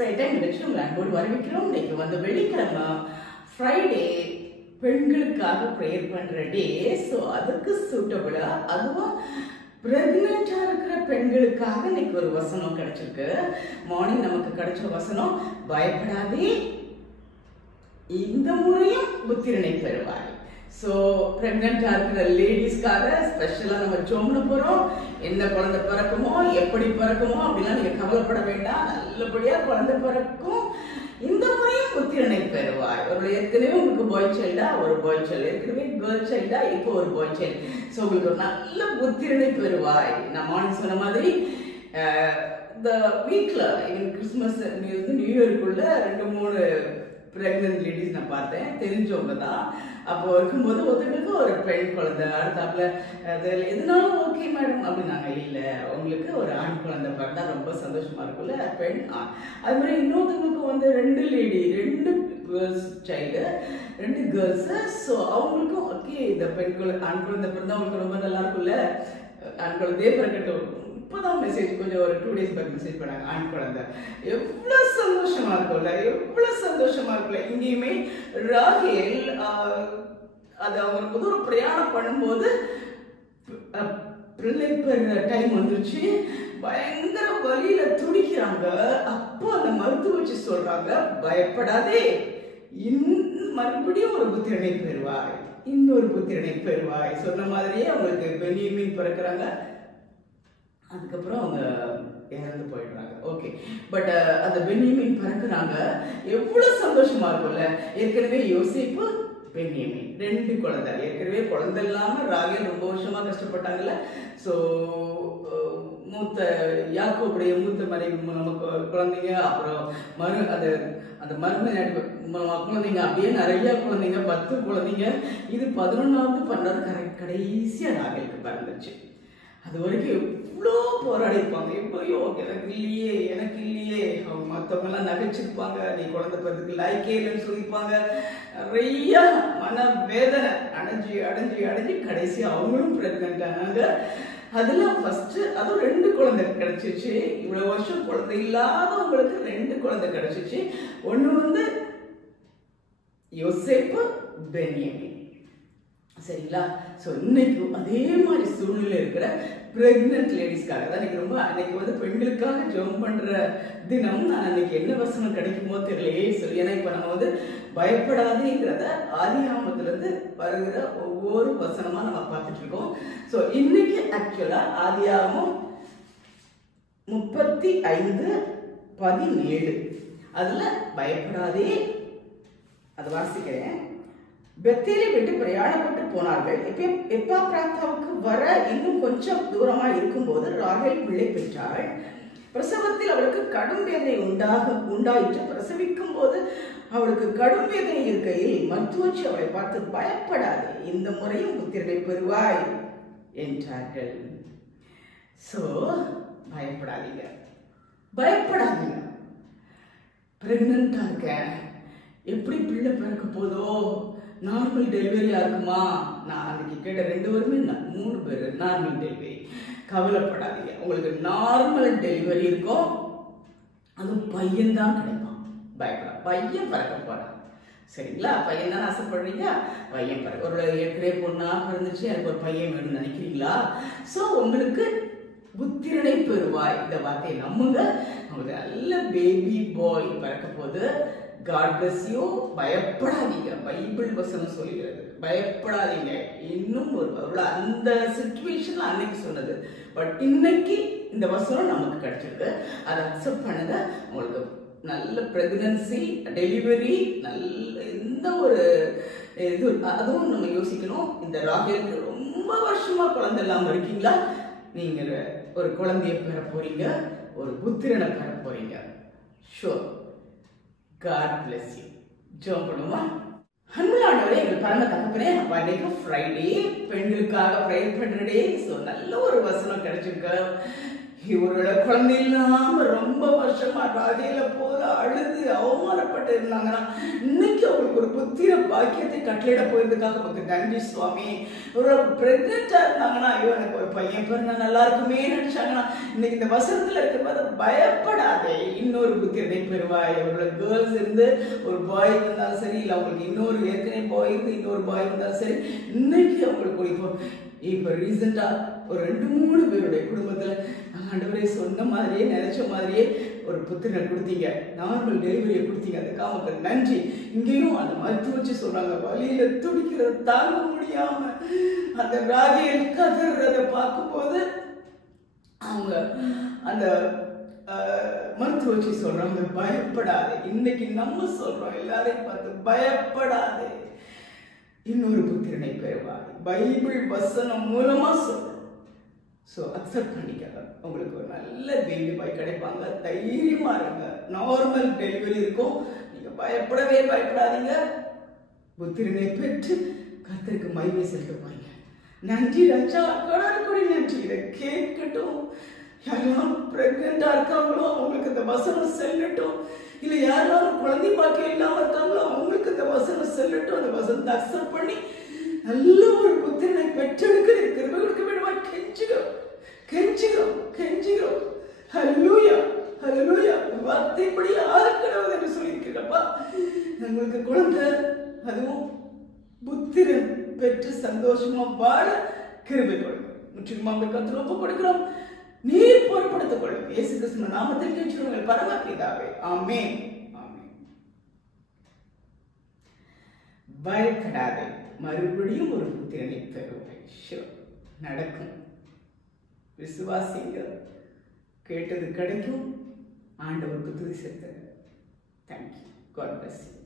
Friday நிகழ்ச்சி உங்களை அன்போடு வரவேற்கிறோம். இன்னைக்கு வந்து வெள்ளிக்கிழமை ஃப்ரைடே பெண்களுக்காக ப்ரேயர் பண்ற டே. ஸோ அதுக்கு சூட்டபிளா அதுவும் பிரெக்னெண்டா இருக்கிற பெண்களுக்காக இன்னைக்கு ஒரு வசனம் கிடைச்சிருக்கு. மார்னிங் நமக்கு கிடைச்ச வசனம், பயப்படாதே இந்த முறையும் புத்திரனை பெறுவாய். ஸோ பிரெக்னெண்டா இருக்கிற லேடிஸ்க்காக ஸ்பெஷலா நம்ம ஜோம்ன போறோம். என்ன குழந்தை பிறக்குமோ, எப்படி பிறக்குமோ அப்படிலாம் நீங்க கவலைப்பட வேண்டாம். நல்லபடியா குழந்தை பிறக்கும். இந்த முறையும் புத்திரனை பெறுவாய். ஒரு ஏற்கனவே உங்களுக்கு பாய் சைல்டா, ஒரு பாய் சைல்டு, ஏற்கனவே கேர்ள் சைல்டா, இப்போ ஒரு பாய் சைல்டு. ஸோ உங்களுக்கு ஒரு நல்ல புத்திரனை பெறுவாய். நான் மார்னிங் சொன்ன மாதிரி இந்த வீக்ல கிறிஸ்துமஸ் நியூ இயருக்குள்ள 2-3 பிரெக்னன்ட் லேடிஸ் நான் பார்த்தேன், தெரிஞ்சவங்க தான். அப்போ இருக்கும்போது ஒருத்தங்களுக்கு ஒரு பெண் குழந்தை, அடுத்தாப்புல எதுனாலும் ஓகே மேடம் அப்படின்னாங்க. இல்லை, உங்களுக்கு ஒரு ஆண் குழந்தை பிறந்தா ரொம்ப சந்தோஷமா இருக்கும்ல, பெண் ஆண். அது மாதிரி இன்னொருத்தவங்களுக்கு வந்து 2 கேர்ள்ஸ் சைல்டு, 2 கேர்ள்ஸ். ஸோ அவங்களுக்கும் ஓகே இந்த பெண் குழந்தை ஆண் குழந்தை பிறந்தா அவங்களுக்கு ரொம்ப நல்லா இருக்கும்ல, ஆண் குழந்தையே பிறக்கட்டும். இப்போதான் மெசேஜ் கொஞ்சம் ஒரு 2 days பேக் மெசேஜ் பண்ணாங்க, ஆண் குழந்தை. எவ்வளவு சந்தோஷமா இருக்கும்ல, எவ்வளவு சந்தோஷமா இருக்குல்ல. இங்கேயுமே ராகேல் அது அவங்க ஒரு பிரயாணம் பண்ணும்போது பிள்ளை பெற டைம் வந்துருச்சு, பயங்கர வலியில துடிக்கிறாங்க. அப்போ அந்த மருத்துவ வச்சு சொல்றாங்க, பயப்படாதே, மறுபடியும் ஒரு புத்திரனை பெறுவாய், இன்னொரு புத்திரனை பெறுவாய். சொன்ன மாதிரியே அவங்களுக்கு பென்யமீன் பிறக்கிறாங்க. அதுக்கப்புறம் அவங்க இறந்து போயிடுறாங்க. ஓகே, பட் அந்த பென்யமீன் பிறக்கிறாங்க. எவ்வளவு சந்தோஷமா இருக்கும்ல. ஏற்கனவே யோசேப்பு, பென்யமீன் 2 குழந்தை. ஏற்கனவே குழந்தை இல்லாம ராகேல் ரொம்ப வருஷமா கஷ்டப்பட்டாங்கல்ல. ஸோ மூத்த யாக்கோபுடைய மூத்த மனைவி நமக்கு குழந்தைங்க, அப்புறம் அந்த மரும குழந்தைங்க, அப்படியே நிறைய குழந்தைங்க, 10 குழந்தைங்க. இது 11வது 12வது கடைசியா ராகேலுக்கு பிறந்துச்சு. அது வரைக்கும் எவ்வளோ போராடிப்பாங்க, எவ்வளோ எனக்கு இல்லையே அவங்க மற்றவங்கெல்லாம் நகைச்சிருப்பாங்க, நீ குழந்தை பிறதுக்கு லாய்க்கே இல்லைன்னு சொல்லிப்பாங்க. நிறைய மன வேதனை அடைஞ்சு அடைஞ்சு அடைஞ்சு கடைசி அவங்களும் பிரெக்னென்ட் ஆனாங்க. அதுல ஃபர்ஸ்ட் அதுவும் 2 குழந்தை கிடைச்சிச்சு. இவ்வளவு வருஷம் குழந்தை இல்லாதவங்களுக்கு 2 குழந்தை கிடைச்சிச்சு. ஒண்ணு வந்து யோசேப்பு, பென்யமீன். சரிங்களா? ஸோ இன்னைக்கு அதே மாதிரி சூழ்நிலை இருக்கிற பிரெக்னென்ட் லேடிஸ்க்காக தான் இன்னைக்கு வந்து பெண்களுக்காக ஜெபம் பண்ற தினம். நான் அன்னைக்கு என்ன வசனம் கிடைக்குமோ தெரியலையே சொல்லி, ஏன்னா இப்ப நம்ம வந்து பயப்படாதேங்கிறத ஆதியாகமத்திலிருந்து வருகிற ஒவ்வொரு வசனமா நம்ம பார்த்துட்டு இருக்கோம். ஸோ இன்னைக்கு ஆக்சுவலா ஆதியாகமம் 35:17 அதுல பயப்படாதே அது வாசிக்கிறேன். பெத்தேலை விட்டு பிரயாணப்பட்டு போனார்கள். எப்பாப்ராத்தாவுக்கு வர இன்னும் கொஞ்சம் தூரமா இருக்கும்போது ராகேல் பிள்ளை பெற்றாள். பிரசவத்தில் அவளுக்கு கடும் வேதனை உண்டாயிற்று. பிரசவிக்கும் போது அவளுக்கு கடும் வேதனை இருக்கையில் மருத்துவச்சி அவளை பார்த்து, பயப்படாது, இந்த முறையும் புத்திரனை பெறுவாய் என்றார்கள். சோ பயப்படாதீங்க, பயப்படாதீங்க. பிரெக்னெண்டா இருக்க, எப்படி பிள்ளை பிறக்க போதோ, நார்மல் டெலிவரியா இருக்குமா? நான் அன்னைக்கு கேட்ட 2 பேருமே 3 பேர் நார்மல் டெலிவரி. கவலைப்படாதீங்க, உங்களுக்கு நார்மல் டெலிவரி இருக்கும். அதுவும் பையன் தான் கிடைப்பான். பயப்பட, பையன் பிறக்க போறான். சரிங்களா? பையன் தான் ஆசைப்படுறீங்க, பையன் பிறக்க. ஒரு ஏற்கனவே பொண்ணா பிறந்துச்சு, எனக்கு ஒரு பையன் வேணும்னு நினைக்கிறீங்களா? ஸோ உங்களுக்கு புத்திரனை பெறுவாய், இந்த வார்த்தையை நம்புங்க. உங்களுக்கு நல்ல பேபி பாய் பிறக்க போது. God bless you. பயப்படாதீங்க, பைபிள் வசனம் சொல்லுகிறது, பயப்படாதீங்க. இன்னும் ஒரு அந்த சிச்சுவேஷன்ல அன்னைக்கு சொன்னது, பட் இன்னைக்கு இந்த வசனம் நமக்கு கிடைச்சிருக்கு. அதை அக்செப்ட் பண்ணுங்க. உங்களுக்கு நல்ல பிரெக்னன்சி, டெலிவரி, நல்ல எந்த ஒரு இது. அதுவும் நம்ம யோசிக்கணும், இந்த ராகேலுக்கு ரொம்ப வருஷமா குழந்தை இல்லாம இருக்கீங்களா? நீங்க ஒரு குழந்தைய பெற போறீங்க, ஒரு புத்திரனை பெற போறீங்க. ஷூர். God bless you. ஜெபம் பண்ணுமா? அன்புள்ளவரே, எங்கள் பரம தகப்பனே, இன்னைக்கு ஃப்ரைடே, பெண்களுக்காக ப்ரேயர் பண்ற டே. ஸோ நல்ல ஒரு வசனம் கிடைச்சிருக்கு. இவரோட குழந்தை இல்லாம ரொம்ப வருஷமா ராதையில போல அழுது அவமானப்பட்டு இருந்தாங்கன்னா இன்னைக்கு அவங்களுக்கு ஒரு புத்திர பாக்கியத்தை கட்டளையிட போயிருந்ததுக்காக நமக்கு நன்றி சுவாமி. ஒரு பிரெக்னெண்டா இருந்தாங்கன்னா ஐயோ எனக்கு ஒரு பையன் பிறந்தா நல்லா இருக்குமே நினைச்சாங்கன்னா இன்னைக்கு இந்த வசனத்துல இருக்கிற பயப்படாதே, இன்னொரு புத்திரனை பெறுவாய். அவரோட கேர்ள்ஸ் இருந்து ஒரு பாய் இருந்தாலும் சரி, இல்லை அவங்களுக்கு இன்னொரு ஏற்கனவே பாய் இருந்து இன்னொரு பாய் இருந்தாலும் சரி, இன்னைக்கு அவங்களுக்கு இப்போ ரீசெண்டா ஒரு 2-3 பேருடைய குடும்பத்துல ஆண்டவரே சொன்ன மாதிரியே நினைச்ச மாதிரியே ஒரு புத்திரனை கொடுத்தீங்க, நார்மல் டெலிவரியை கொடுத்தீங்க, அதுக்காக உங்களுக்கு நன்றி. இங்கேயும் அந்த மருத்துவ வச்சு சொல்றாங்க, வழியில துடிக்கிறத தாங்க முடியாம அந்த ராகியல் கதறதை பார்க்கும்போது அவங்க அந்த மருத்துவ வச்சு சொல்றாங்க பயப்படாதே. இன்னைக்கு நம்ம சொல்றோம் எல்லாரையும் பார்த்து பயப்படாதே, இன்னொரு புத்திரனை பெறுவாய். பைபிள் வசனம் மூலமா சொல்றோம். ஸோ அக்செப்ட் பண்ணிக்கங்க, உங்களுக்கு ஒரு நல்ல பேபி பாய் கிடைப்பாங்க. தைரியமா இருங்க, நார்மல் டெலிவரி இருக்கும், நீங்க பயப்படாதீங்க. புத்திரனை பெற்று கர்த்தருக்கு மகிமை செலுத்த போறீங்க. நன்றி ராஜா, கடற்கொடி நன்றி. இதை கேட்கட்டும், யாரெல்லாம் பிரெக்னெண்டா இருக்காங்களோ அவங்களுக்கு இந்த வசனம் செல்லட்டும், இல்லை யாரெல்லாம் குழந்தை பாக்கியம் இல்லாம இருக்காங்களோ அவங்களுக்கு இந்த வசனம் செல்லட்டும். அந்த வசனத்தை அக்செப்ட் பண்ணி நல்ல ஒரு புத்திரனை பெற்றெடுக்க கிருபை கொடுக்க வேண்டுமா கெஞ்சுகிறோம். ஹல்லேலூயா ஹல்லேலூயா. வார்த்தைப்படி ஆக்கடவுள் என்று சொல்லியிருக்கிறப்பா, உங்களுக்கு குழந்தை அதுவும் புத்திரன் பெற்று சந்தோஷமா வாழ கிருபை கொடுங்க. முற்றிலுமாக கர்த்தருக்கு ஒப்புக் கொடுக்கிறோம். நீர் பொறுப்படுத்திக் கொள்ளும். இயேசு கிறிஸ்துவின் நாமத்தில் கேட்கிறோம் பரமபிதாவே, ஆமென் ஆமென். பயப்படாதே, மறுபடியும் ஒரு புத்திரனை பெறுவேன். நடக்கும். விசுவாசிங்க, கேட்டது கிடைக்கும். ஆண்டவருக்கு துதி செலுத்துங்க. தேங்க்யூ. God bless you.